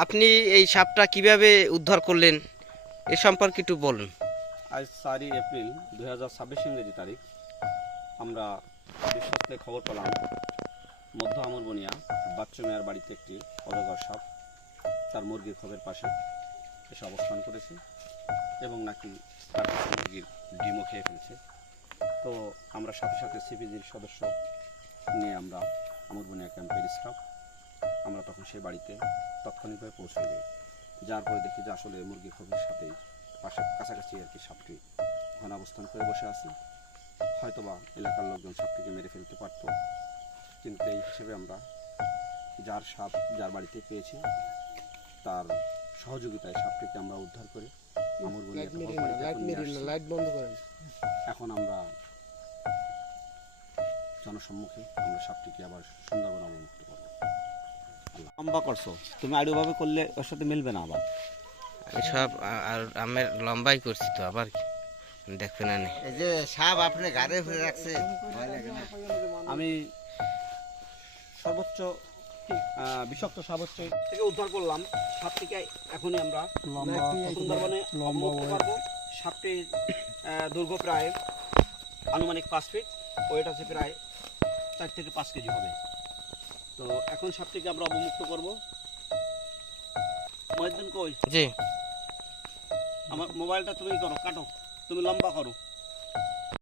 আপনি এই সাপটা কিভাবে উদ্ধার করলেন এ সম্পর্কে একটু বলুন। আজ 4ই এপ্রিল 2026 ইংরেজি তারিখ আমরা বিশ্বস্তে খবর পেলাম মধ্য আমরবনিয়া বাচ্চু মিয়ার বাড়িতে একটি অজগর সাপ তার মুরগির খোপের পাশে এসে অবস্থান করেছে এবং নাকি তার কিছু মুরগির ডিমও খেয়ে ফেলছে। তো আমরা সাথে সাথে সিপিজির সদস্য নিয়ে আমরা আমরবনিয়া ক্যাম্পের স্টাফ আমরা তখন সেই বাড়িতে তাৎক্ষণিকভাবে পৌঁছে যাই। যার পরে দেখি যে আসলে মুরগির খোপের সাথেই পাশে কাছাকাছি আর কি সাপটি ওখানে অবস্থান করে বসে আছে। হয়তোবা এলাকার লোকজন সাপটিকে মেরে ফেলতে পারতো, কিন্তু এই হিসেবে আমরা যার সাপ যার বাড়িতে পেয়েছি তার সহযোগিতায় সাপটিকে আমরা উদ্ধার করে আমরবনিয়া এখন আমরা জনসম্মুখে আমরা সাপটিকে আবার সুন্দরবন অবমুক্ত করবো। লম্বা করছো তুমি আড়ুভাবে করলে ওর সাথে মিলবে না আবার। এসব আর আমের লম্বাই করছি তো আবার দেখবে না নে। এই যে সাপ আপনি গাড়ি ফিরে রাখছে ভয় লাগে না? আমি সর্বোচ্চ বিষাক্ত সাপ থেকে উদ্ধার করলাম সাপটিকে। এখনই আমরা সুন্দরবনে অবমুক্ত করবো। সাপটির দৈর্ঘ্য প্রায় আনুমানিক 5 ফিট, ওয়েট আছে প্রায় 4 থেকে 5 কেজি হবে। তো এখন সাপটিকে আমরা অবমুক্ত করব। মহিউদ্দিন কই? জি। আমার মোবাইলটা তুমি করো, কাটো, তুমি লম্বা করো।